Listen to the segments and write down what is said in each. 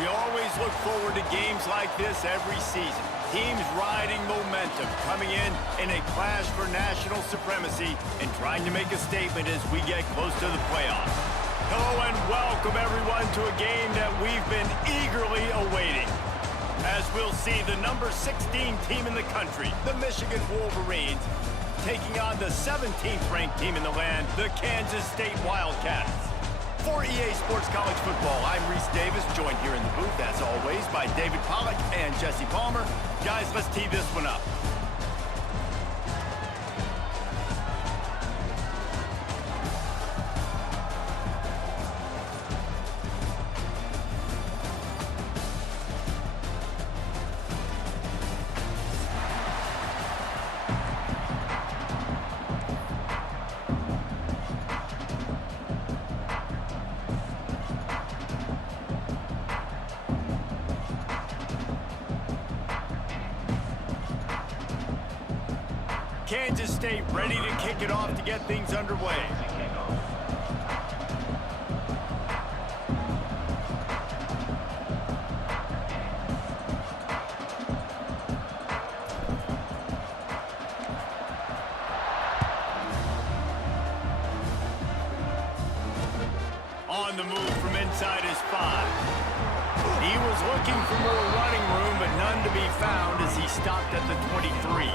We always look forward to games like this every season. Teams riding momentum, coming in a clash for national supremacy and trying to make a statement as we get close to the playoffs. Hello and welcome everyone to a game that we've been eagerly awaiting. As we'll see the number 16 team in the country, the Michigan Wolverines, taking on the 17th ranked team in the land, the Kansas State Wildcats. For EA Sports College Football, I'm Reese Davis, joined here in the booth, as always, by David Pollack and Jesse Palmer. Guys, let's tee this one up. Kansas State ready to kick it off to get things underway. On the move from inside his 5. He was looking for more running room, but none to be found as he stopped at the 23.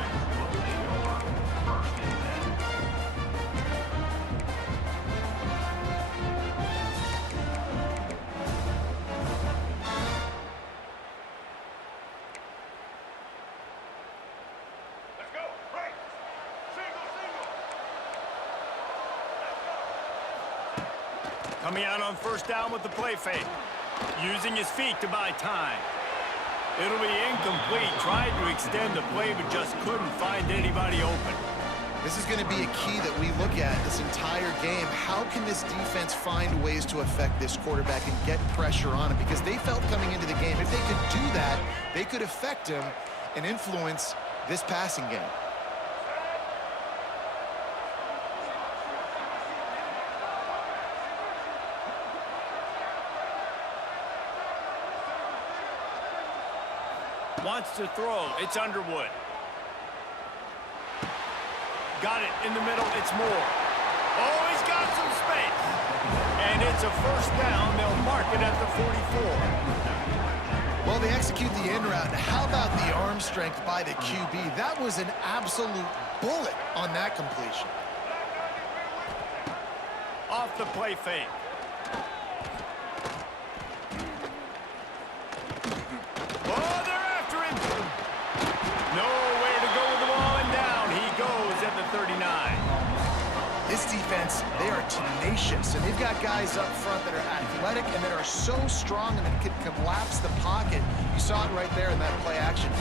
Coming out on first down with the play fake. Using his feet to buy time. It'll be incomplete. Tried to extend the play, but just couldn't find anybody open. This is going to be a key that we look at this entire game. How can this defense find ways to affect this quarterback and get pressure on him? Because they felt coming into the game, if they could do that, they could affect him and influence this passing game. Wants to throw. It's Underwood. Got it in the middle. It's Moore. Oh, he's got some space. And it's a first down. They'll mark it at the 44. Well, they execute the in route. How about the arm strength by the QB? That was an absolute bullet on that completion. Off the play fake. This defense, they are tenacious, and they've got guys up front that are athletic and that are so strong and that can collapse the pocket. You saw it right there in that play action.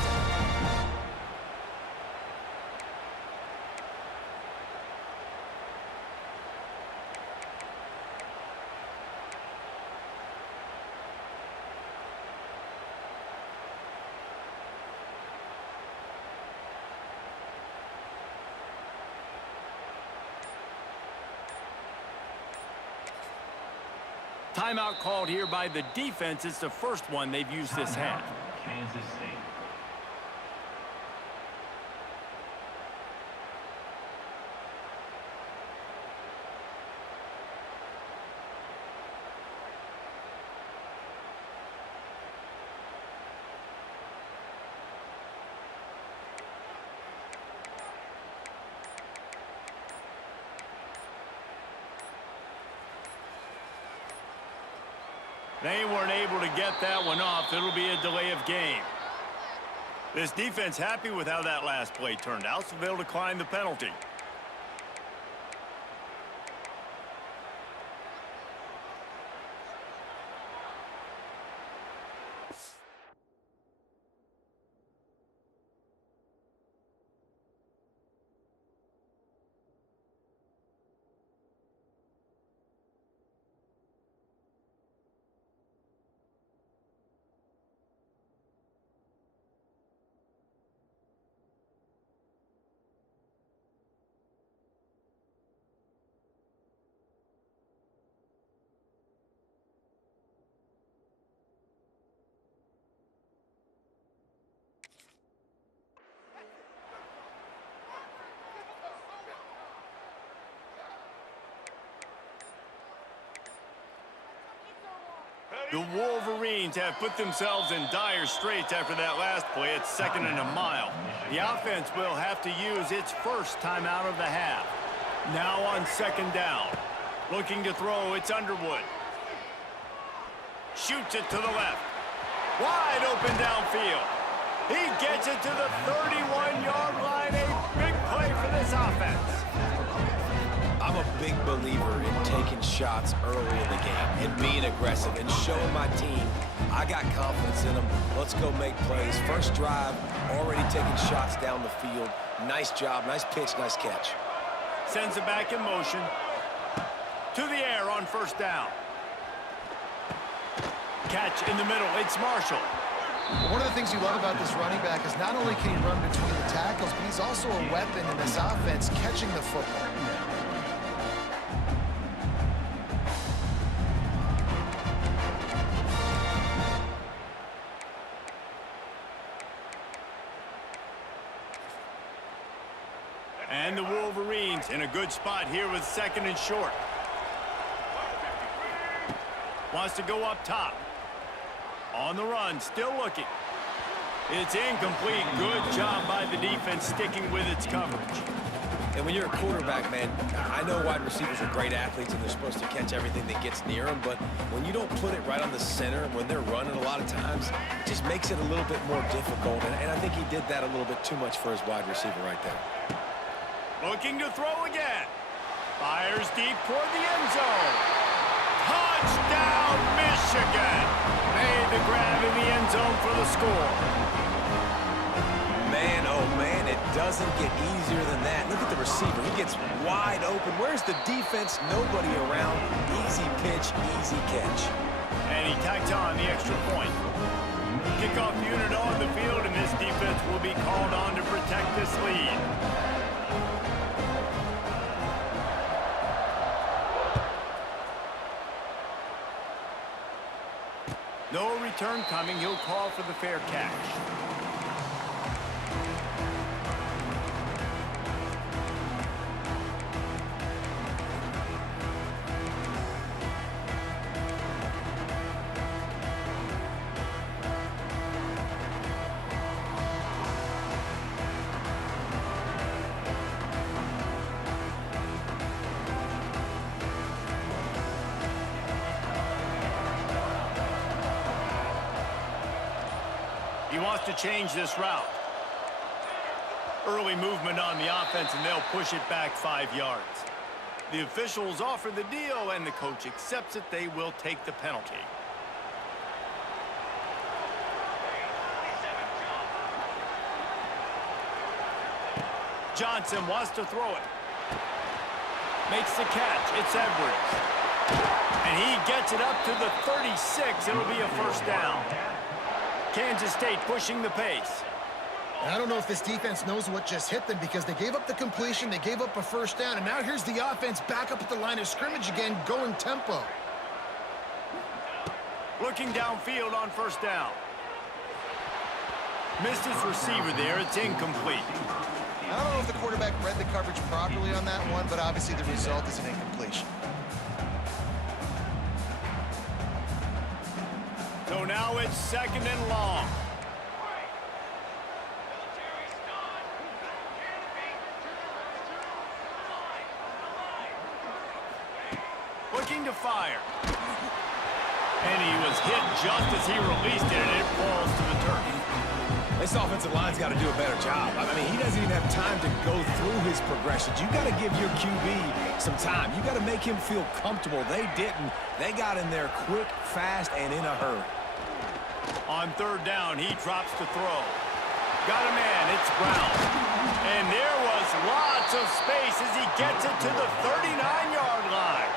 Timeout called here by the defense. It's the first one they've used this half. Kansas State. They weren't able to get that one off. It'll be a delay of game. This defense happy with how that last play turned out, so they'll decline the penalty. The Wolverines have put themselves in dire straits after that last play at 2nd and a mile. The offense will have to use its first timeout of the half. Now on 2nd down. Looking to throw, it's Underwood. Shoots it to the left. Wide open downfield. He gets it to the 31-yard line. A big play for this offense. I'm a big believer in taking shots early in the game and being aggressive and showing my team I got confidence in them. Let's go make plays. First drive, already taking shots down the field. Nice job, nice pitch, nice catch. Sends it back in motion. To the air on 1st down. Catch in the middle. It's Marshall. One of the things you love about this running back is not only can he run between the tackles, but he's also a weapon in this offense catching the football. And the Wolverines in a good spot here with 2nd and short. Wants to go up top. On the run, still looking. It's incomplete. Good job by the defense sticking with its coverage. And when you're a quarterback, man, I know wide receivers are great athletes and they're supposed to catch everything that gets near them, but when you don't put it right on the center, when they're running a lot of times, it just makes it a little bit more difficult. And I think he did that a little bit too much for his wide receiver right there. Looking to throw again. Fires deep toward the end zone. Touchdown, Michigan! Made the grab in the end zone for the score. Man, oh man, it doesn't get easier than that. Look at the receiver. He gets wide open. Where's the defense? Nobody around. Easy pitch, easy catch. And he tacks on the extra point. Kickoff unit on the field, and this defense will be called on to protect this lead. No return coming. He'll call for the fair catch. He wants to change this route. Early movement on the offense, and they'll push it back 5 yards. The officials offer the deal, and the coach accepts it. They will take the penalty. Johnson wants to throw it. Makes the catch. It's Edwards. And he gets it up to the 36. It'll be a 1st down. Kansas State pushing the pace. And I don't know if this defense knows what just hit them because they gave up the completion, they gave up a 1st down, and now here's the offense back up at the line of scrimmage again, going tempo. Looking downfield on 1st down. Missed his receiver there. It's incomplete. I don't know if the quarterback read the coverage properly on that one, but obviously the result is an incompletion. So now it's 2nd and long. Looking to fire. And he was hit just as he released it, and it falls to the turf. This offensive line's got to do a better job. I mean, he doesn't even have time to go through his progressions. You got to give your QB some time. You got to make him feel comfortable. They didn't. They got in there quick, fast, and in a hurry. On 3rd down, he drops to throw. Got a man, it's Brown. And there was lots of space as he gets it to the 39-yard line.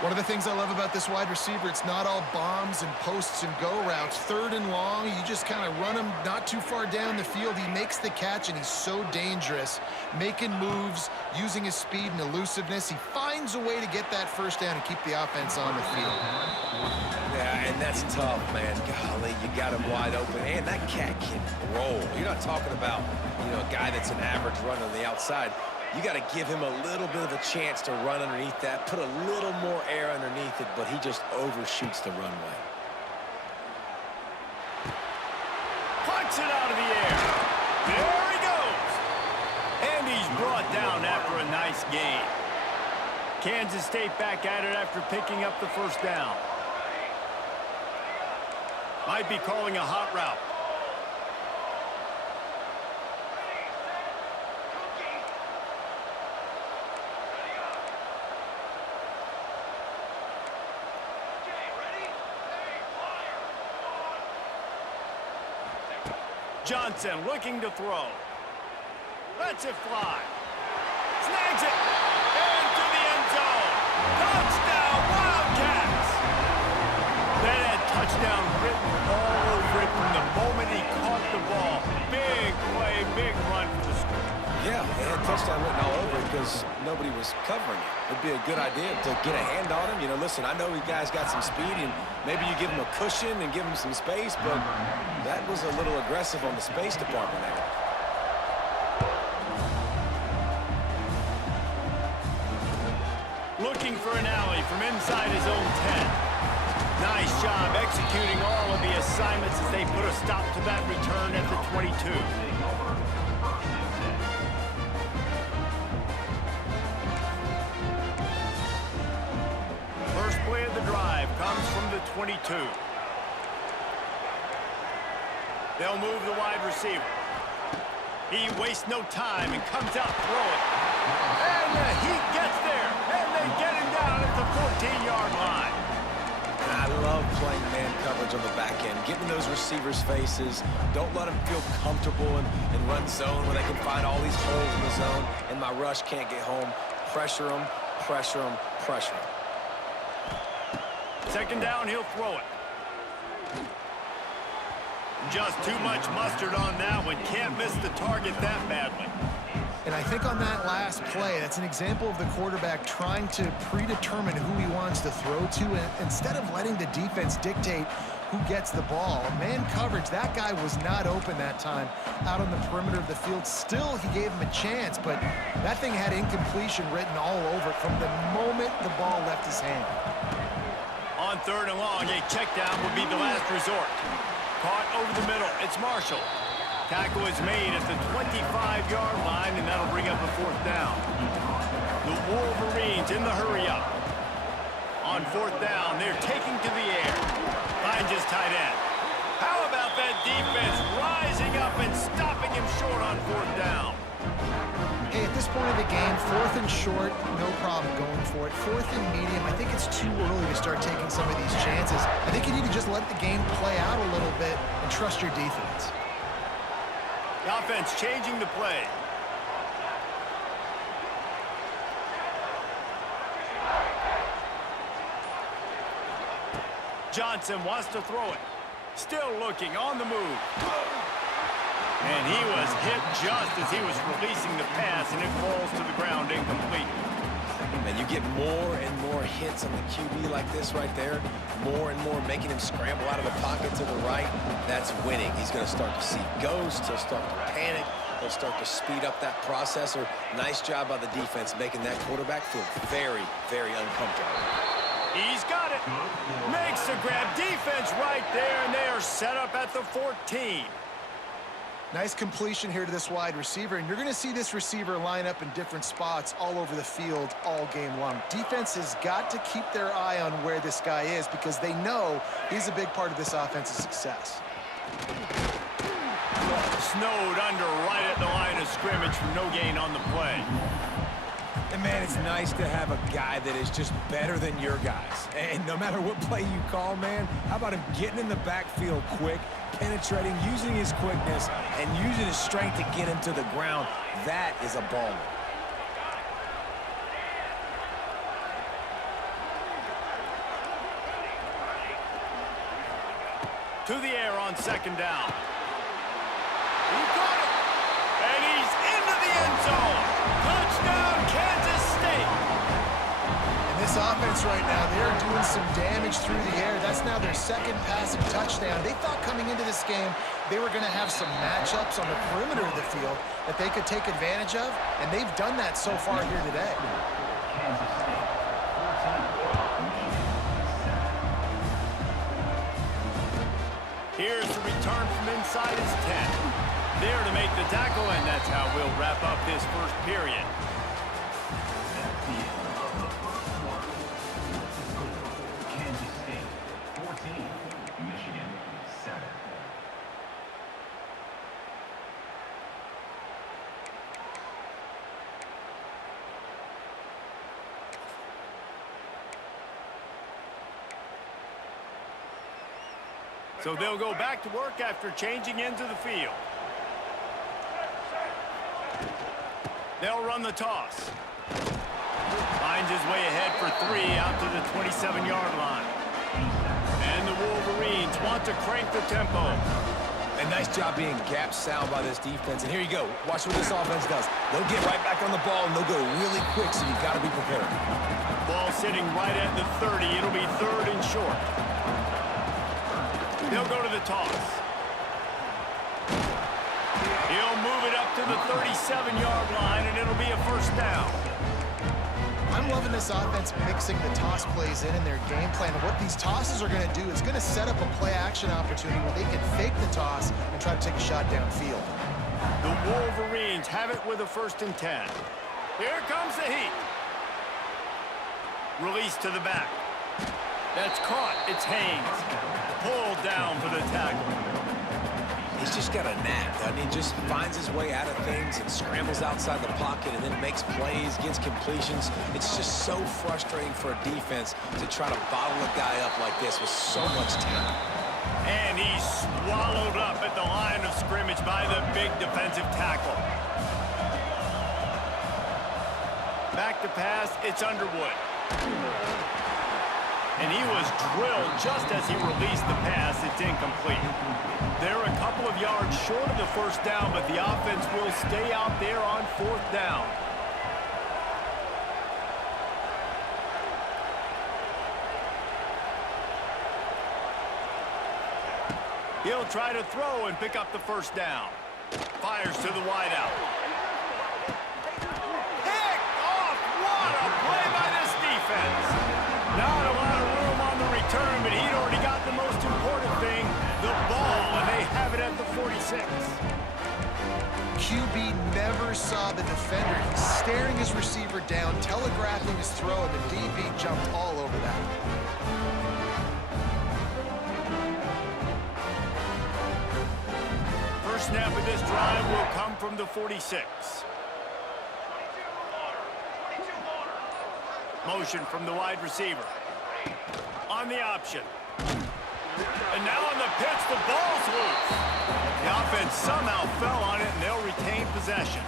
One of the things I love about this wide receiver, it's not all bombs and posts and go routes. 3rd and long, you just kind of run him not too far down the field. He makes the catch, and he's so dangerous, making moves, using his speed and elusiveness. He finds a way to get that 1st down and keep the offense on the field. Yeah, and that's tough, man. Golly, you got him wide open. And that cat can roll. You're not talking about, a guy that's an average runner on the outside. You got to give him a little bit of a chance to run underneath that, put a little more air underneath it, but he just overshoots the runway. Punch it out of the air. There he goes. And he's brought down after a nice gain. Kansas State back at it after picking up the first down. Might be calling a hot route. Johnson looking to throw. Lets it fly. Snags it. Into the end zone. Touchdown, Wildcats! That had touchdown written all over it from the moment he caught the ball. Big play, big run for the score. Yeah, they had touchdown written all over it because nobody was covering it. It'd be a good idea to get a hand on him. You know, listen, I know you guys got some speed, and maybe you give him a cushion and give him some space, but that was a little aggressive on the space department there. Looking for an alley from inside his own 10. Nice job executing all of the assignments as they put a stop to that return at the 22. First play of the drive comes from the 22. They'll move the wide receiver. He wastes no time and comes out throwing. And the Heat gets there, and they get him down at the 14-yard line. And I love playing man coverage on the back end, getting those receivers' faces. Don't let them feel comfortable and run zone where they can find all these holes in the zone, and my rush can't get home. Pressure them, pressure them, pressure them. Second down, he'll throw it. Just too much mustard on that one. Can't miss the target that badly. And I think on that last play, that's an example of the quarterback trying to predetermine who he wants to throw to, and instead of letting the defense dictate who gets the ball. Man coverage, that guy was not open that time out on the perimeter of the field. Still, he gave him a chance, but that thing had incompletion written all over it from the moment the ball left his hand. On third and long, a check down would be the last resort. Caught over the middle. It's Marshall. Tackle is made at the 25-yard line, and that'll bring up a fourth down. The Wolverines in the hurry-up. On fourth down, they're taking to the air. Finds his tight end. How about that defense rising up and stopping him short on fourth down? Hey, at this point of the game, fourth and short, no problem going for it. Fourth and medium, I think it's too early to start taking some of these chances. I think you need to just let the game play out a little bit and trust your defense. The offense changing the play. Johnson wants to throw it. Still looking on the move. And he was hit just as he was releasing the pass, and it falls to the ground incomplete. And you get more and more hits on the QB like this right there. More and more making him scramble out of the pocket to the right. That's winning. He's going to start to see ghosts. He'll start to panic. He'll start to speed up that processor. Nice job by the defense making that quarterback feel very, very uncomfortable. He's got it. Makes the grab. Defense right there, and they are set up at the 14. Nice completion here to this wide receiver, and you're going to see this receiver line up in different spots all over the field all game long. Defense has got to keep their eye on where this guy is because they know he's a big part of this offense's success. Snowed under right at the line of scrimmage for no gain on the play. And, man, it's nice to have a guy that is just better than your guys. And no matter what play you call, man, how about him getting in the backfield quick, penetrating, using his quickness, and using his strength to get him to the ground. That is a baller. To the air on second down. He got it. And he's into the end zone. Touchdown, Kansas State. And this offense right now, they're doing some damage through the air. That's now their second passing touchdown. They thought coming into this game they were going to have some matchups on the perimeter of the field that they could take advantage of, and they've done that so far here today. Here's the return from inside his 10. There to make the tackle, and that's how we'll wrap up this first period. Kansas State 14, Michigan 7. So they'll go back to work after changing into the field. They'll run the toss. Finds his way ahead for 3 out to the 27-yard line. And the Wolverines want to crank the tempo. And nice job being gap sound by this defense. And here you go. Watch what this offense does. They'll get right back on the ball, and they'll go really quick, so you've got to be prepared. Ball sitting right at the 30. It'll be 3rd and short. They'll go to the toss. He'll move it up to the 37-yard line, and it'll be a first down. I'm loving this offense mixing the toss plays in their game plan. And what these tosses are going to do is going to set up a play-action opportunity where they can fake the toss and try to take a shot downfield. The Wolverines have it with a 1st and 10. Here comes the heat. Release to the back. That's caught. It's Haynes. Pulled down for the tackle. He's just got a knack, doesn't he? Just finds his way out of things and scrambles outside the pocket and then makes plays, gets completions. It's just so frustrating for a defense to try to bottle a guy up like this with so much talent. And he's swallowed up at the line of scrimmage by the big defensive tackle. Back to pass, it's Underwood. And he was drilled just as he released the pass. It's incomplete. They're a couple of yards short of the first down, but the offense will stay out there on 4th down. He'll try to throw and pick up the first down. Fires to the wideout. Picked off! What a play by this defense! Not a lot of room on the return, but he'd already got the most important thing, the ball, and they have it at the 46. QB never saw the defender. He's staring his receiver down, telegraphing his throw, and the DB jumped all over that. First snap of this drive will come from the 46. Motion from the wide receiver. On the option. And now on the pitch, the ball's loose. The offense somehow fell on it, and they'll retain possession.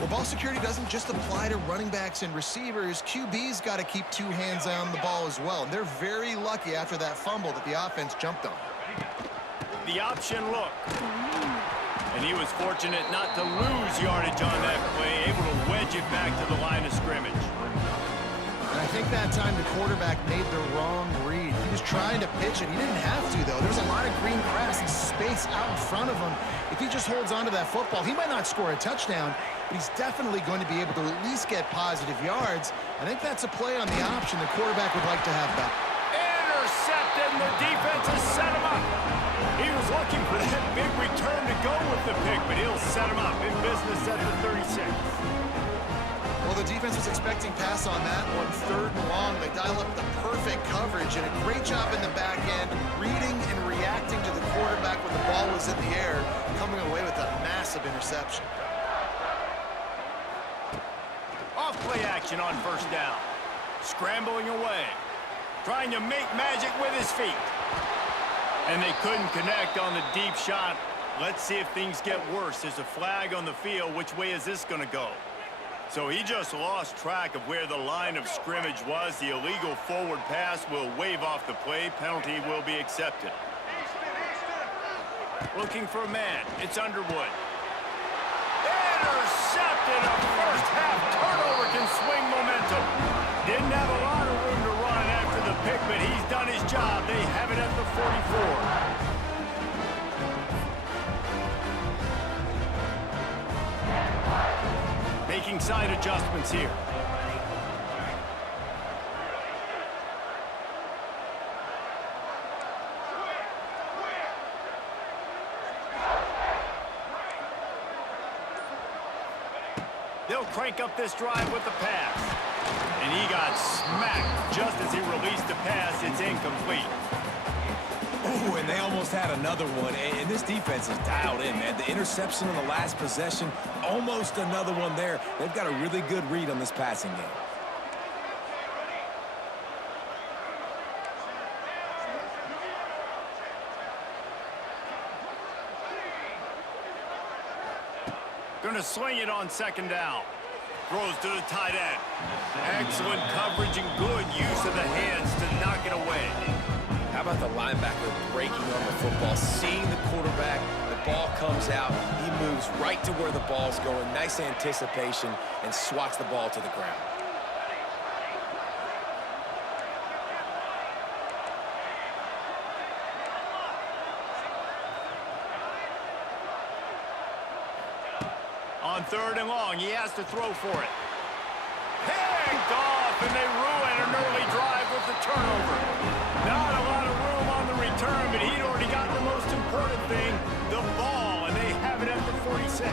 Well, ball security doesn't just apply to running backs and receivers. QB's got to keep 2 hands on the ball as well. And they're very lucky after that fumble that the offense jumped on. The option look. And he was fortunate not to lose yardage on that play, able to wedge it back to the line of scrimmage. And I think that time the quarterback made the wrong read. He was trying to pitch it. He didn't have to, though. There's a lot of green grass and space out in front of him. If he just holds onto that football, he might not score a touchdown, but he's definitely going to be able to at least get positive yards. I think that's a play on the option the quarterback would like to have back. Intercepted, and the defense has set him up. He was looking for that big return to go with the pick, but he'll set him up in business at the 36. Well, the defense was expecting pass on that one, 3rd and long. They dial up the perfect coverage and a great job in the back end, reading and reacting to the quarterback when the ball was in the air, coming away with a massive interception. Off play action on first down. Scrambling away. Trying to make magic with his feet. And they couldn't connect on the deep shot. Let's see if things get worse. There's a flag on the field. Which way is this going to go? So he just lost track of where the line of scrimmage was. The illegal forward pass will wave off the play. Penalty will be accepted. Looking for a man. It's Underwood. Intercepted. A first half turnover can swing momentum. Didn't have a lot of room to run after the pick, but he's done his job. They have it at the 44. making side adjustments here. They'll crank up this drive with the pass. And he got smacked just as he released the pass. It's incomplete. Oh, and they almost had another one. And this defense is dialed in, man. The interception on the last possession, almost another one there. They've got a really good read on this passing game. Gonna sling it on second down. Throws to the tight end. Excellent coverage and good use of the hands to knock it away. How about the linebacker breaking on the football, seeing the quarterback, the ball comes out, he moves right to where the ball's going, nice anticipation, and swats the ball to the ground. On third and long, he has to throw for it. Picked off, and they ruin an early drive with the turnover. Not a lot of room on the return, but he'd already got the most important thing, the ball, and they have it at the 46.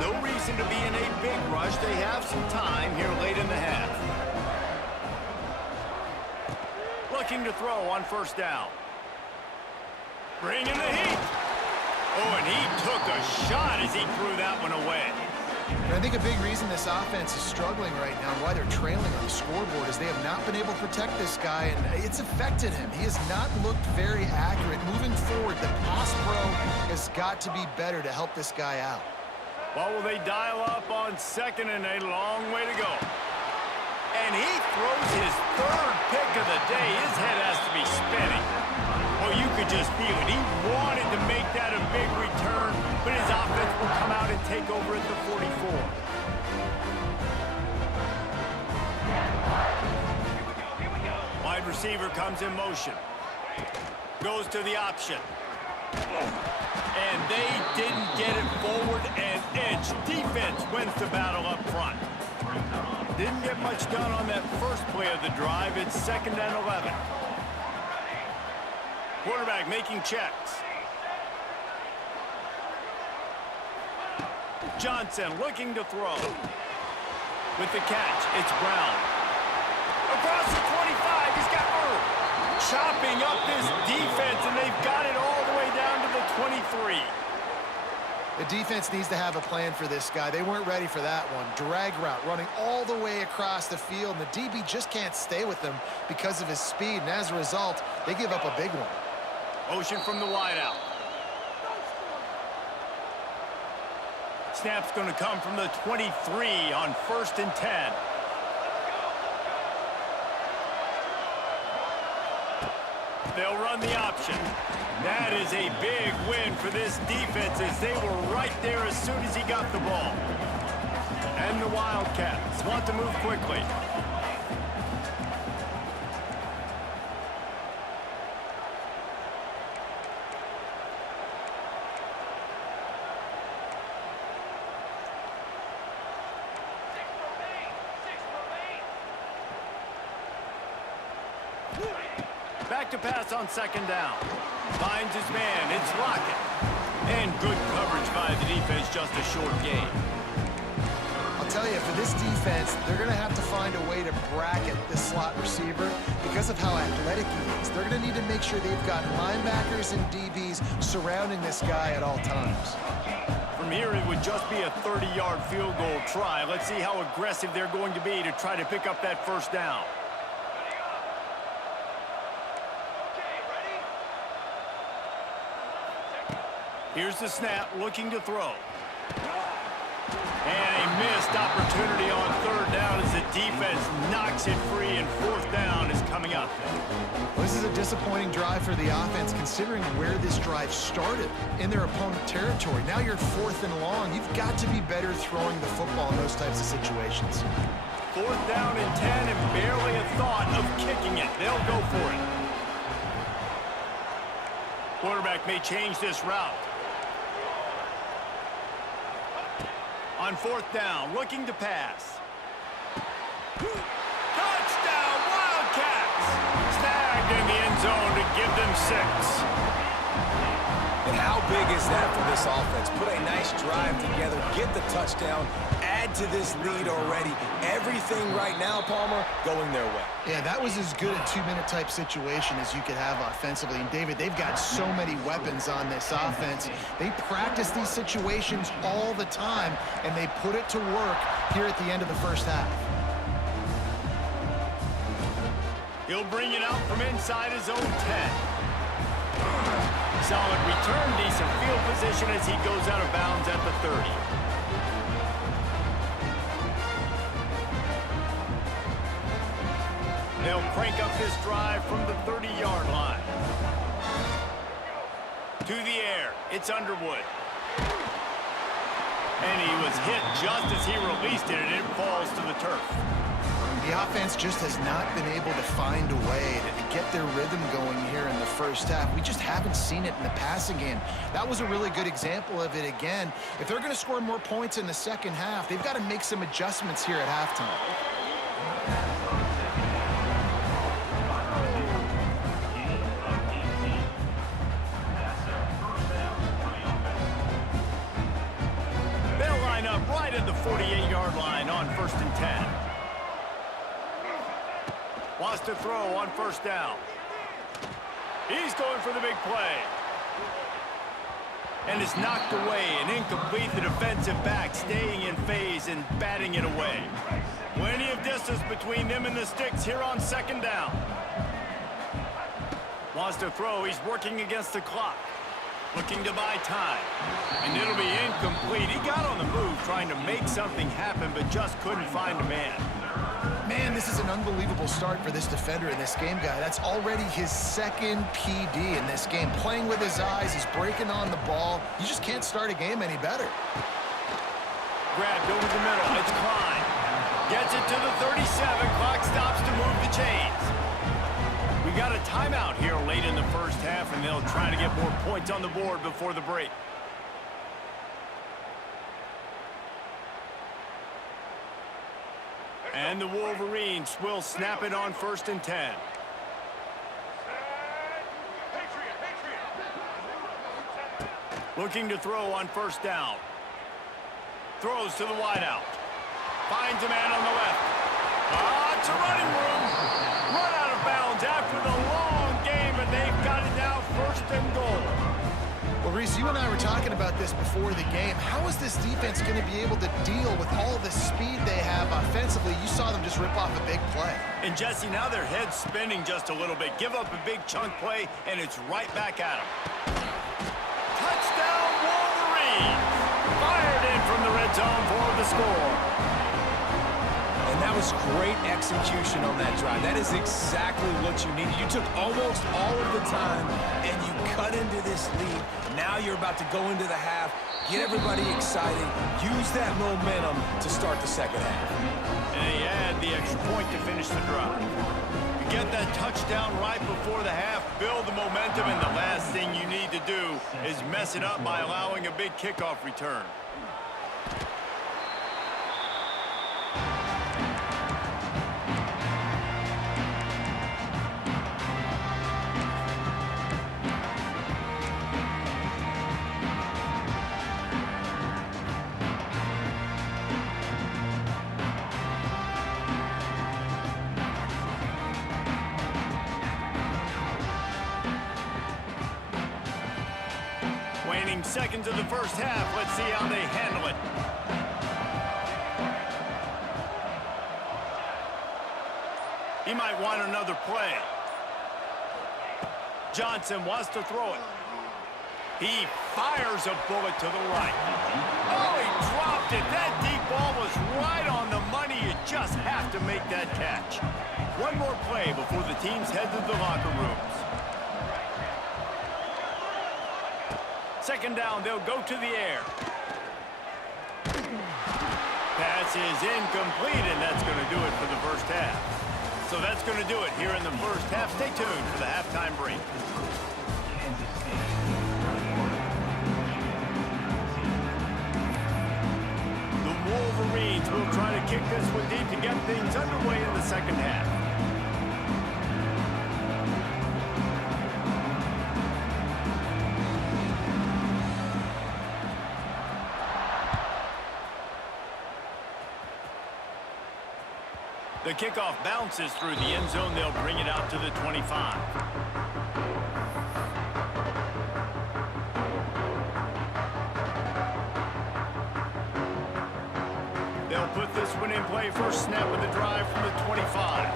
No reason to be in a big rush. They have some time here late in the half. Looking to throw on first down. Bringing the heat. Oh, and he took a shot as he threw that one away. And I think a big reason this offense is struggling right now and why they're trailing on the scoreboard is they have not been able to protect this guy, and it's affected him. He has not looked very accurate. Moving forward, the pass pro has got to be better to help this guy out. Well, will they dial up on second and a long way to go? And he throws his third pick of the day. His head has to be spinning. Oh, you could just feel it. He wanted to make that a big return, but his offense will come out and take over at the 44. Wide receiver comes in motion. Goes to the option. And they didn't get it forward an inch. Defense wins the battle up front. Didn't get much done on that first play of the drive. It's second and 11. Quarterback making checks. Johnson looking to throw. With the catch, it's Brown. Across the 25, he's got room. Chopping up this defense, and they've got it all the way down to the 23. The defense needs to have a plan for this guy. They weren't ready for that one. Drag route running all the way across the field, and the DB just can't stay with him because of his speed, and as a result, they give up a big one. Motion from the wideout. Snap's going to come from the 23 on first and 10. They'll run the option. That is a big win for this defense as they were right there as soon as he got the ball. And the Wildcats want to move quickly. Back to pass on second down. Finds his man. It's Lockett. And good coverage by the defense, just a short gain. I'll tell you, for this defense, they're going to have to find a way to bracket this slot receiver because of how athletic he is. They're going to need to make sure they've got linebackers and DBs surrounding this guy at all times. From here, it would just be a 30-yard field goal try. Let's see how aggressive they're going to be to try to pick up that first down. Here's the snap, looking to throw. And a missed opportunity on third down as the defense knocks it free, and fourth down is coming up. This is a disappointing drive for the offense, considering where this drive started, in their opponent territory. Now you're fourth and long. You've got to be better throwing the football in those types of situations. Fourth down and 10, and barely a thought of kicking it. They'll go for it. Quarterback may change this route. On fourth down, looking to pass. Touchdown, Wildcats! Snagged in the end zone to give them 6. And how big is that for this offense? Put a nice drive together, get the touchdown, add to this lead already. Everything right now, Palmer, going their way. Yeah, that was as good a 2-minute type situation as you could have offensively. And David, they've got so many weapons on this offense. They practice these situations all the time, and they put it to work here at the end of the first half. He'll bring it out from inside his own 10. Solid return, decent field position as he goes out of bounds at the 30. They'll crank up this drive from the 30-yard line. To the air, it's Underwood. And he was hit just as he released it, and it falls to the turf. The offense just has not been able to find a way to get their rhythm going here in the first half. We just haven't seen it in the passing game. That was a really good example of it again. If they're going to score more points in the second half, they've got to make some adjustments here at halftime. They'll line up right at the 48-yard line on 1st and 10. Wants to throw on first down. He's going for the big play. And it's knocked away and incomplete. The defensive back staying in phase and batting it away. Plenty of distance between them and the sticks here on 2nd down. Wants to throw. He's working against the clock. Looking to buy time. And it'll be incomplete. He got on the move trying to make something happen, but just couldn't find a man. Man, this is an unbelievable start for this defender in this game, guy. That's already his 2nd PD in this game. Playing with his eyes, he's breaking on the ball. You just can't start a game any better. Grabbed over the middle. It's Klein. Gets it to the 37. Clock stops to move the chains. We got a timeout here late in the first half, and they'll try to get more points on the board before the break. And the Wolverines will snap it on 1st and 10. Looking to throw on first down. Throws to the wideout. Finds a man on the left. It's a running room. Run out of bounds after the long game, and they've got it now 1st and goal. Well, Reese, you and I were talking about this before the game. How is this defense going to be able to deal with all the speed they have offensively? You saw them just rip off a big play. And, Jesse, now their head's spinning just a little bit. Give up a big chunk play, and it's right back at them. Touchdown, Wolverines! Fired in from the red zone for the score. And that was great execution on that drive. That is exactly what you needed. You took almost all of the time, and you cut into this lead. Now you're about to go into the half, get everybody excited, use that momentum to start the second half. And he had the extra point to finish the drive. You get that touchdown right before the half, build the momentum, and the last thing you need to do is mess it up by allowing a big kickoff return. Waning seconds of the first half. Let's see how they handle it. He might want another play. Johnson wants to throw it. He fires a bullet to the right. Oh, he dropped it. That deep ball was right on the money. You just have to make that catch. One more play before the teams head to the locker rooms. 2nd down, they'll go to the air. Pass is incomplete, and that's going to do it for the first half. So that's going to do it here in the first half. Stay tuned for the halftime break. The this would need to get things underway in the second half. The kickoff bounces through the end zone. They'll bring it out to the 25. They'll put this one in play. First snap of the drive from the 25.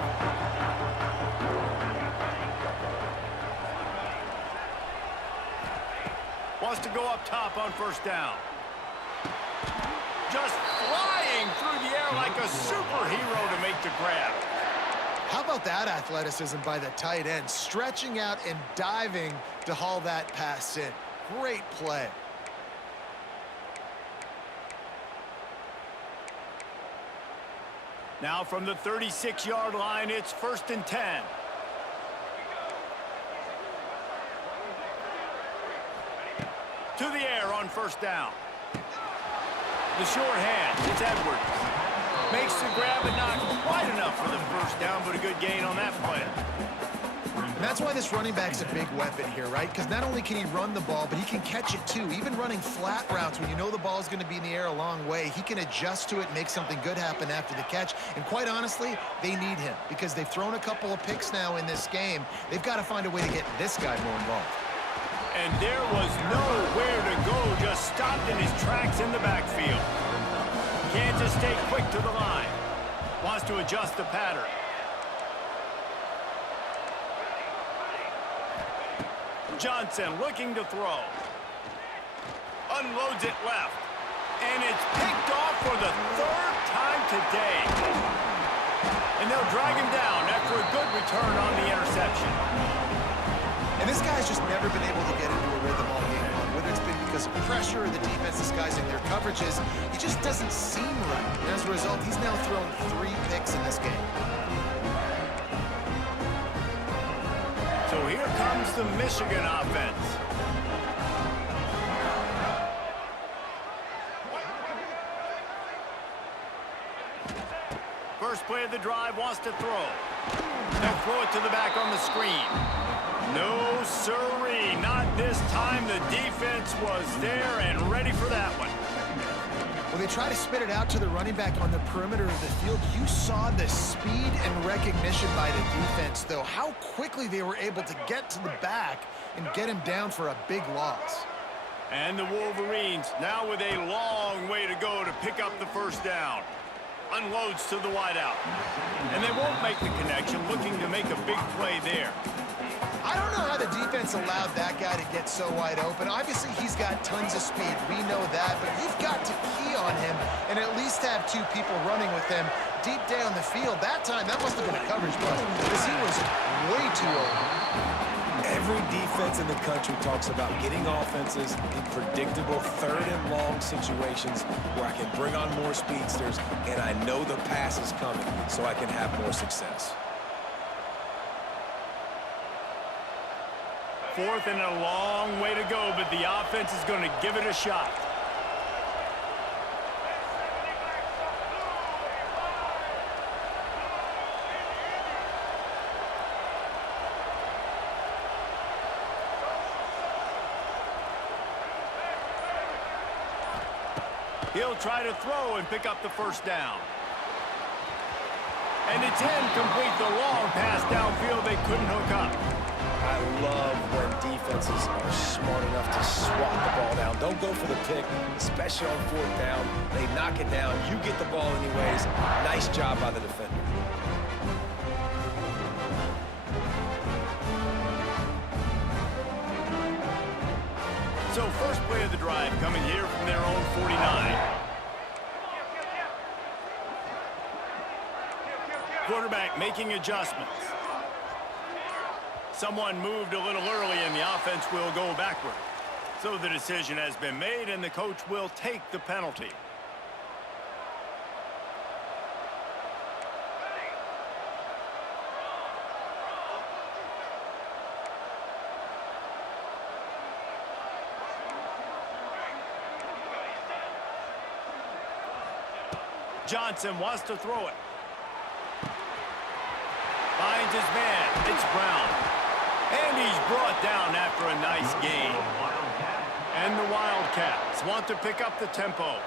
Wants to go up top on first down. Just flying through the air like a superhero to make the grab. How about that athleticism by the tight end, stretching out and diving to haul that pass in. Great play. Now from the 36-yard line, it's 1st and 10. To the air on first down. The short hand, it's Edwards. Makes the grab, but not quite enough for the first down, but a good gain on that play. And that's why this running back's a big weapon here, right? Because not only can he run the ball, but he can catch it too. Even running flat routes when you know the ball's going to be in the air a long way, he can adjust to it and make something good happen after the catch. And quite honestly, they need him because they've thrown a couple of picks now in this game. They've got to find a way to get this guy more involved. And there was nowhere to go, just stopped in his tracks in the backfield. Kansas State quick to the line. Wants to adjust the pattern. Johnson looking to throw. Unloads it left. And it's picked off for the 3rd time today. And they'll drag him down after a good return on the interception. And this guy's just never been able to get into a rhythm all game long, whether it's been because of pressure or the defense disguising their coverages. He just doesn't seem right. And as a result, he's now thrown 3 picks in this game. So here comes the Michigan offense. First play of the drive, wants to throw. They'll throw it to the back on the screen. No, sirree, not this time. The defense was there and ready for that one. Well, they try to spit it out to the running back on the perimeter of the field. You saw the speed and recognition by the defense, though. How quickly they were able to get to the back and get him down for a big loss. And the Wolverines now with a long way to go to pick up the first down. Unloads to the wideout. And they won't make the connection, looking to make a big play there. I don't know how the defense allowed that guy to get so wide open. Obviously, he's got tons of speed. We know that, but you've got to key on him and at least have 2 people running with him deep down the field. That time, that must have been a coverage bust because he was way too open. Every defense in the country talks about getting offenses in predictable 3rd and long situations where I can bring on more speedsters and I know the pass is coming so I can have more success. 4th and a long way to go, but the offense is going to give it a shot. He'll try to throw and pick up the first down. And it's incomplete. The long pass downfield they couldn't hook up. I love when defenses are smart enough to swat the ball down. Don't go for the pick, especially on 4th down. They knock it down. You get the ball anyways. Nice job by the defender. So first play of the drive coming here from their own 49. Quarterback making adjustments. Someone moved a little early and the offense will go backward. So the decision has been made and the coach will take the penalty. Johnson wants to throw it. Finds his man. It's Brown. And he's brought down after a nice gain. And the Wildcats want to pick up the tempo.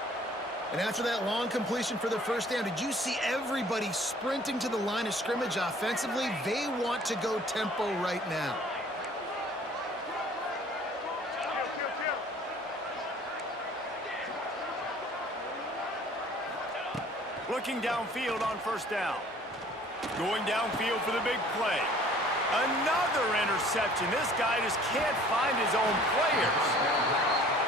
And after that long completion for the first down, did you see everybody sprinting to the line of scrimmage offensively? They want to go tempo right now. Looking downfield on first down. Going downfield for the big play. Another interception. This guy just can't find his own players.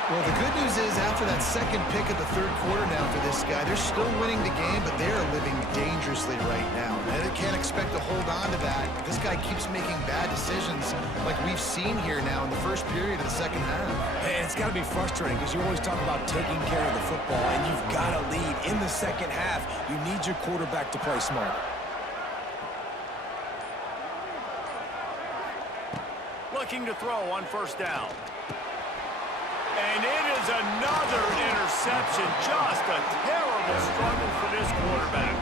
Well, the good news is after that second pick of the third quarter now for this guy, they're still winning the game, but they are living dangerously right now. And they can't expect to hold on to that. This guy keeps making bad decisions like we've seen here now in the first period of the second half. And it's got to be frustrating because you always talk about taking care of the football, and you've got to lead in the second half. You need your quarterback to play smart. Looking to throw on first down. And it is another interception. Just a terrible struggle for this quarterback.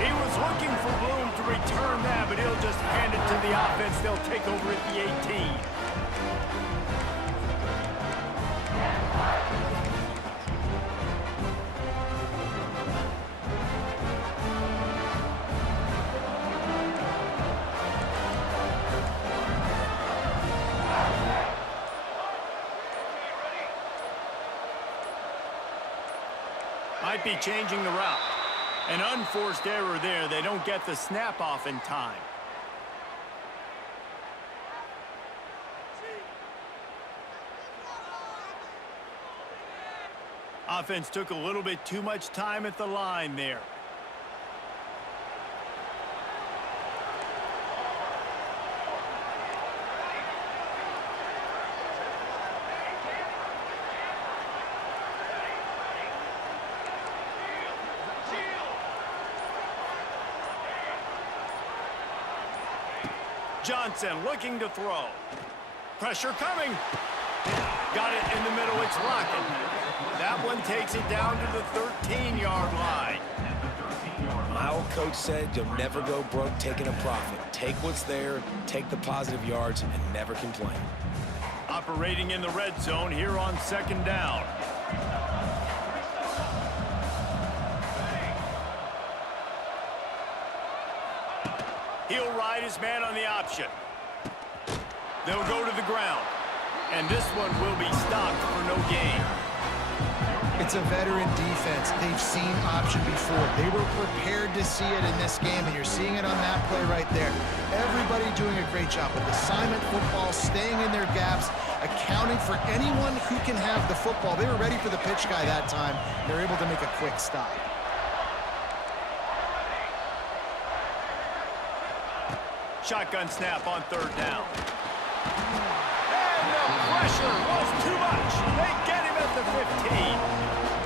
He was looking for room to return that, but he'll just hand it to the offense. They'll take over at the 18. Might be changing the route. An unforced error there. They don't get the snap off in time. Offense took a little bit too much time at the line there. Johnson looking to throw. Pressure coming. Got it in the middle. It's Lockett. That one takes it down to the 13-yard line. My old coach said you'll never go broke taking a profit. Take what's there, take the positive yards, and never complain. Operating in the red zone here on second down. He'll ride his man on the option. They'll go to the ground. And this one will be stopped for no gain. It's a veteran defense. They've seen option before. They were prepared to see it in this game, and you're seeing it on that play right there. Everybody doing a great job with assignment football, staying in their gaps, accounting for anyone who can have the football. They were ready for the pitch guy that time. They're able to make a quick stop. Shotgun snap on third down. And the pressure was too much. They get him at the 15.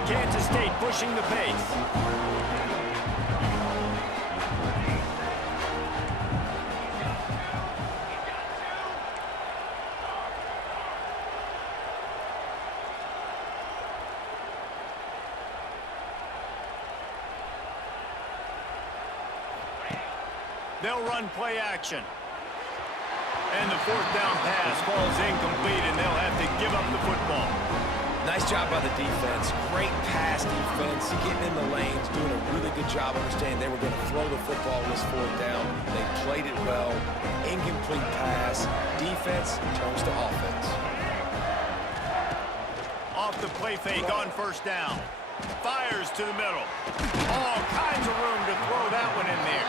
Kansas State pushing the pace. They'll run play action. And the fourth down pass falls incomplete, and they'll have to give up the football. Nice job by the defense. Great pass defense, getting in the lanes, doing a really good job understanding they were going to throw the football on this fourth down. They played it well. Incomplete pass. Defense turns to offense. Off the play fake on first down. Fires to the middle. All kinds of room to throw that one in there.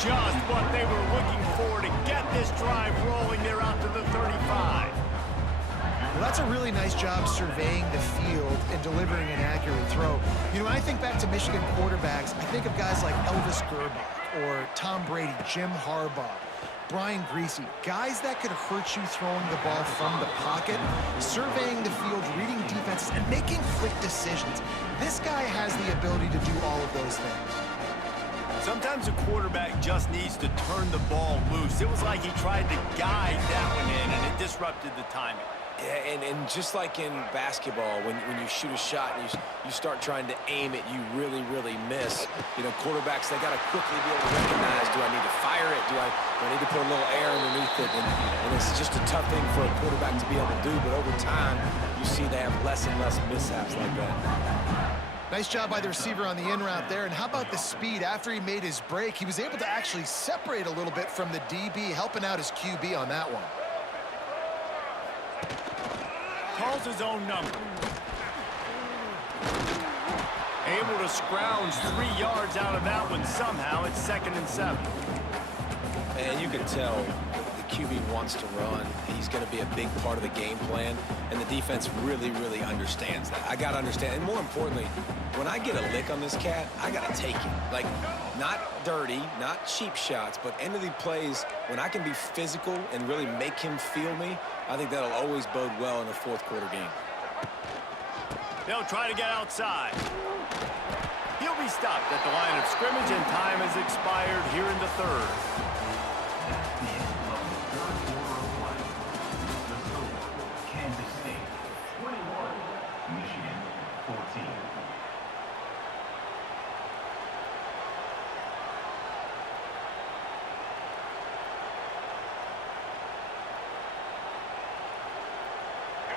Just what they were looking for to get this drive rolling. They're out to the 35. Well, that's a really nice job surveying the field and delivering an accurate throw. You know, when I think back to Michigan quarterbacks, I think of guys like Elvis Gerbach or Tom Brady, Jim Harbaugh, Brian Griese, guys that could hurt you throwing the ball from the pocket, surveying the field, reading defenses, and making quick decisions. This guy has the ability to do all of those things. Sometimes a quarterback just needs to turn the ball loose. It was like he tried to guide that one in, and it disrupted the timing. Yeah, and just like in basketball, when you shoot a shot and you start trying to aim it, you really, really miss. You know, quarterbacks, they got to quickly be able to recognize, do I need to fire it? Do I need to put a little air underneath it? And it's just a tough thing for a quarterback to be able to do, but over time, you see they have less and less mishaps like that. Nice job by the receiver on the in route there. And how about the speed? After he made his break, he was able to actually separate a little bit from the DB, helping out his QB on that one. Calls his own number. Able to scrounge 3 yards out of that one somehow. It's 2nd and 7. And you can tell the QB wants to run. He's going to be a big part of the game plan, and the defense really, really understands that. I got to understand, and more importantly, when I get a lick on this cat, I got to take it. Like, not dirty, not cheap shots, but end of the plays, when I can be physical and really make him feel me, I think that'll always bode well in a fourth quarter game. They'll try to get outside. He'll be stopped at the line of scrimmage, and time has expired here in the 3rd. That's the end of the third quarter of play. The score, Kansas State 21, Michigan 14.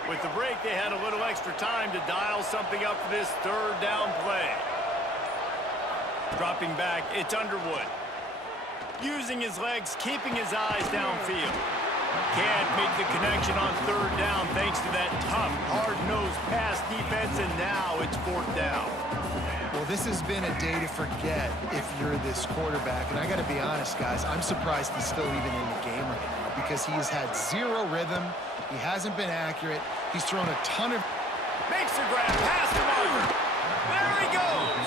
With the break, they had a little extra time to dial something up for this 3rd down play. Dropping back, it's Underwood. Using his legs, keeping his eyes downfield. Can't make the connection on 3rd down thanks to that tough, hard-nosed pass defense, and now it's 4th down. Well, this has been a day to forget if you're this quarterback. And I got to be honest, guys, I'm surprised he's still even in the game right now because he has had 0 rhythm. He hasn't been accurate. He's thrown a ton of... Makes a grab, pass him over. There he goes.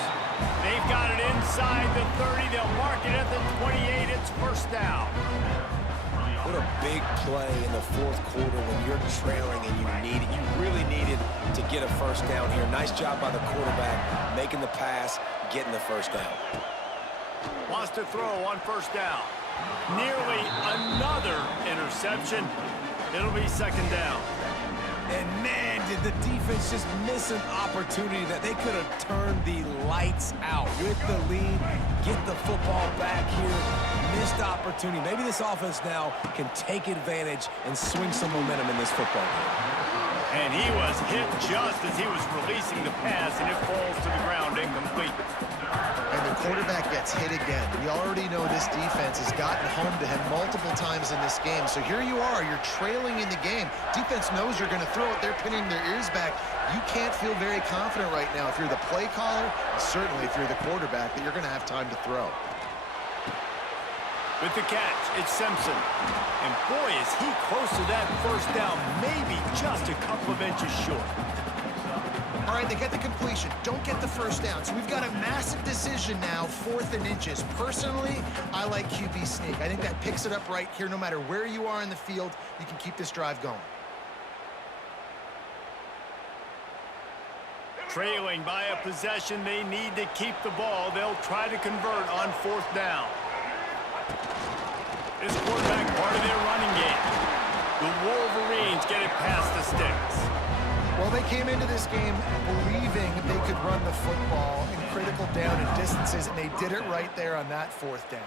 They've got it inside the 30. They'll mark it at the 28. It's 1st down. What a big play in the 4th quarter when you're trailing and you really needed to get a 1st down here. Nice job by the quarterback, making the pass, getting the 1st down. Wants to throw on 1st down. Nearly another interception. It'll be 2nd down. And man, did the defense just miss an opportunity that they could have turned the lights out with the lead, get the football back here. Missed opportunity. Maybe this offense now can take advantage and swing some momentum in this football game. And he was hit just as he was releasing the pass, and it falls to the ground incomplete. And the quarterback gets hit again. We already know this defense has gotten home to him multiple times in this game. So here you are, you're trailing in the game. Defense knows you're going to throw it. They're pinning their ears back. You can't feel very confident right now if you're the play caller, and certainly if you're the quarterback, that you're going to have time to throw. With the catch, it's Simpson. And boy, is he close to that 1st down, maybe just a couple of inches short. All right, they get the completion. Don't get the 1st down. So we've got a massive decision now, 4th and inches. Personally, I like QB sneak. I think that picks it up right here. No matter where you are in the field, you can keep this drive going. Trailing by a possession, they need to keep the ball. They'll try to convert on 4th down. This quarterback part of their running game. The Wolverines get it past the sticks. Well, they came into this game believing they could run the football in critical down and distances, and they did it right there on that 4th down.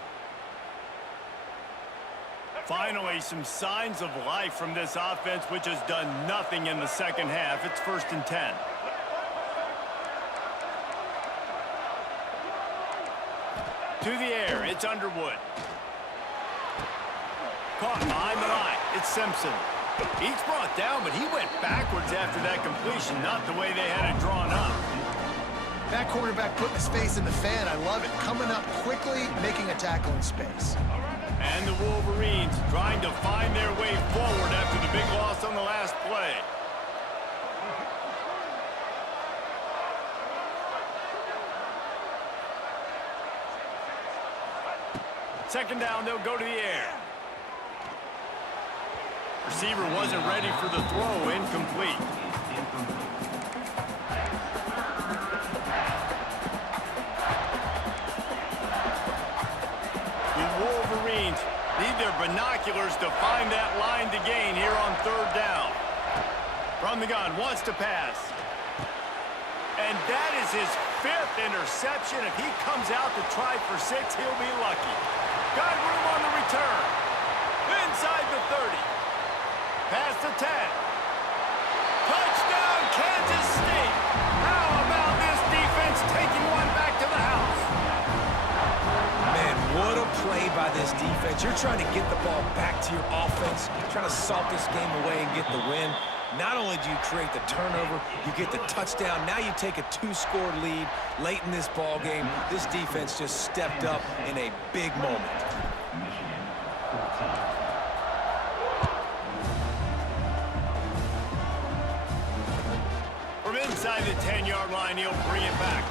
Finally, some signs of life from this offense, which has done nothing in the 2nd half. It's 1st and 10. To the air, it's Underwood. Caught behind the line, it's Simpson. He's brought down, but he went backwards after that completion, not the way they had it drawn up. That quarterback putting his face in the fan, I love it. Coming up quickly, making a tackle in space. And the Wolverines trying to find their way forward after the big loss on the last play. Second down, they'll go to the air. Receiver wasn't ready for the throw, incomplete. The Wolverines need their binoculars to find that line to gain here on 3rd down. From the gun, wants to pass. And that is his 5th interception. If he comes out to try for 6, he'll be lucky. Got room on the return. Inside the 30. Past the 10. Touchdown, Kansas State. How about this defense taking one back to the house? Man, what a play by this defense. You're trying to get the ball back to your offense. You're trying to salt this game away and get the win. Not only do you create the turnover, you get the touchdown. Now you take a 2-score lead late in this ball game. This defense just stepped up in a big moment. Michigan, 14. From inside the 10-yard line, he'll bring it back.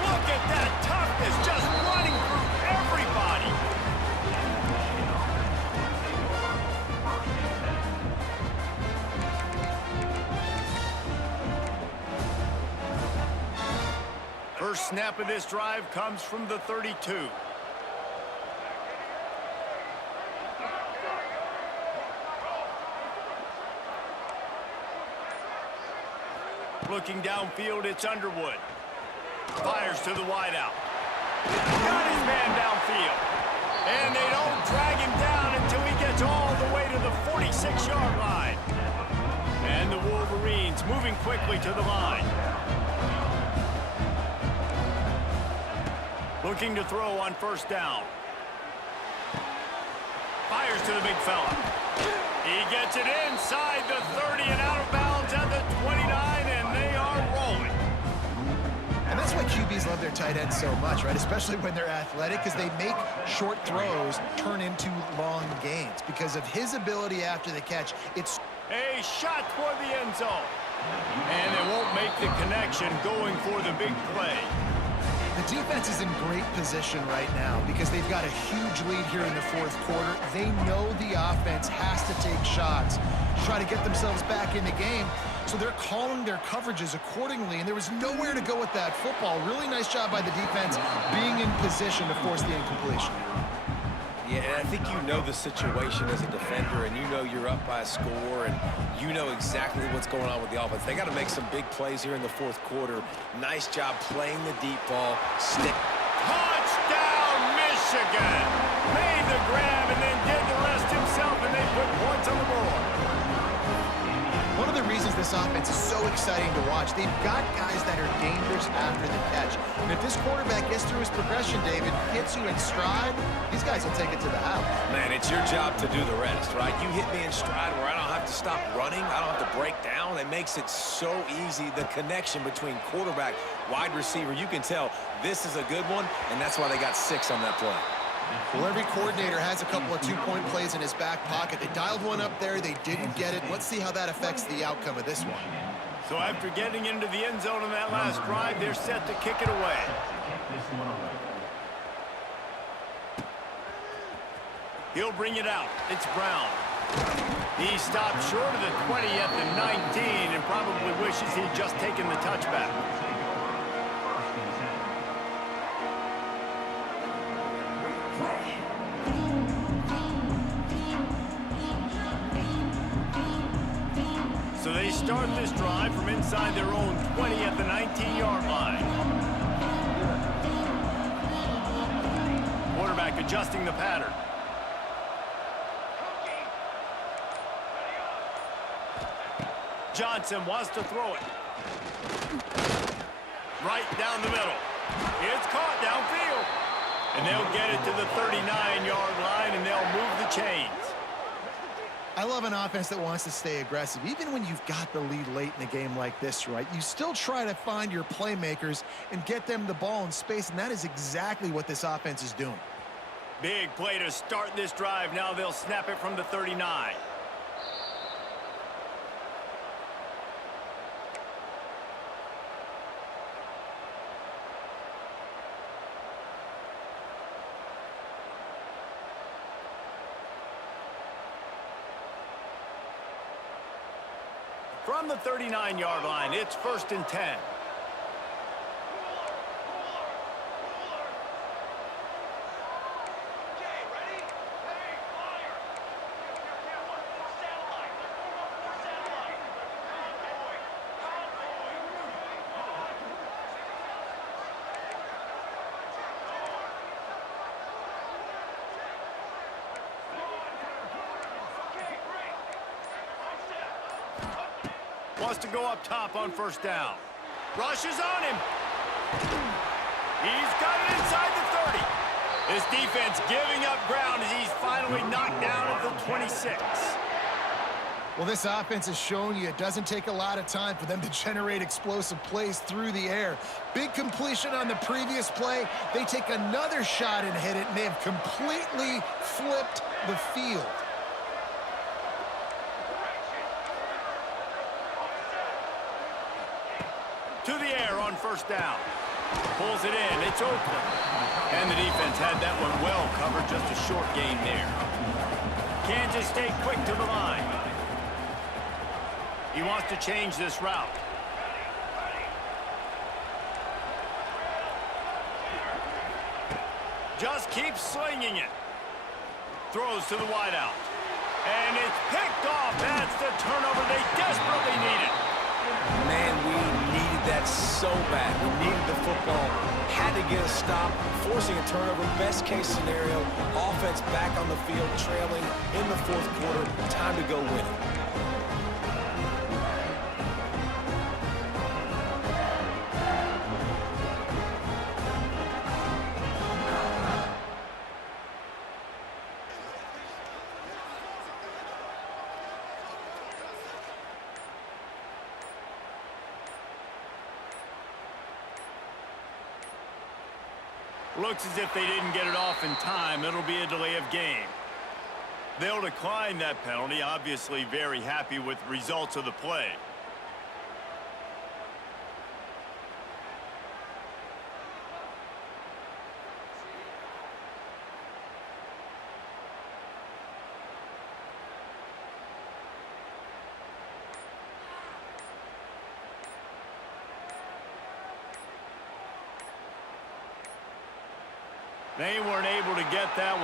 Look at that toughness, just running through everybody. First snap of this drive comes from the 32. Looking downfield, it's Underwood. Fires to the wideout. Got his man downfield. And they don't drag him down until he gets all the way to the 46-yard line. And the Wolverines moving quickly to the line. Looking to throw on first down. Fires to the big fella. He gets it inside the 30 and out of bounds at the 29, and they are rolling. And that's why QBs love their tight ends so much, right? Especially when they're athletic, because they make short throws turn into long gains. Because of his ability after the catch, it's A shot toward the end zone. And they won't make the connection going for the big play. The defense is in great position right now because they've got a huge lead here in the 4th quarter. They know the offense has to take shots to try to get themselves back in the game. So they're calling their coverages accordingly, and there was nowhere to go with that football. Really nice job by the defense being in position to force the incompletion. Yeah, and I think you know the situation as a defender, and you know you're up by a score, and you know exactly what's going on with the offense. They got to make some big plays here in the 4th quarter. Nice job playing the deep ball. Touchdown, Michigan! Made the grab and then did the rest himself, and they put points on the board. One of the reasons this offense is so exciting to watch, they've got guys that are dangerous after the catch. And if this quarterback gets through his progression, David, hits you in stride, these guys will take it to the house. Man, it's your job to do the rest, right? You hit me in stride where I don't have to stop running. I don't have to break down. It makes it so easy. The connection between quarterback, wide receiver, you can tell this is a good one, and that's why they got 6 on that play. Well, every coordinator has a couple of 2-point plays in his back pocket. They dialed one up there. They didn't get it. Let's see how that affects the outcome of this one. So after getting into the end zone on that last drive, they're set to kick it away. He'll bring it out. It's Brown. He stopped short of the 20 at the 19 and probably wishes he'd just taken the touchback. So they start this drive from inside their own 20 at the 19-yard line. Quarterback adjusting the pattern. Johnson wants to throw it. Right down the middle. It's caught downfield. And they'll get it to the 39-yard line, and they'll move the chains. I love an offense that wants to stay aggressive. Even when you've got the lead late in a game like this, right, you still try to find your playmakers and get them the ball in space, and that is exactly what this offense is doing. Big play to start this drive. Now they'll snap it from the 39. From the 39-yard line, it's 1st and 10. Wants to go up top on first down. Rushes on him. He's got it inside the 30. This defense giving up ground as he's finally knocked down at the 26. Well, this offense has shown you it doesn't take a lot of time for them to generate explosive plays through the air. Big completion on the previous play. They take another shot and hit it, and they have completely flipped the field. To the air on first down. Pulls it in. It's Oakland. And the defense had that one well covered. Just a short gain there. Kansas State quick to the line. He wants to change this route. Just keeps slinging it. Throws to the wideout. And it's picked off. That's the turnover they desperately needed. Man, we needed that so bad. We needed the football. Had to get a stop, forcing a turnover. Best case scenario, offense back on the field, trailing in the fourth quarter. Time to go win it. Looks as if they didn't get it off in time. It'll be a delay of game. They'll decline that penalty, obviously very happy with the results of the play. They weren't able to get that one.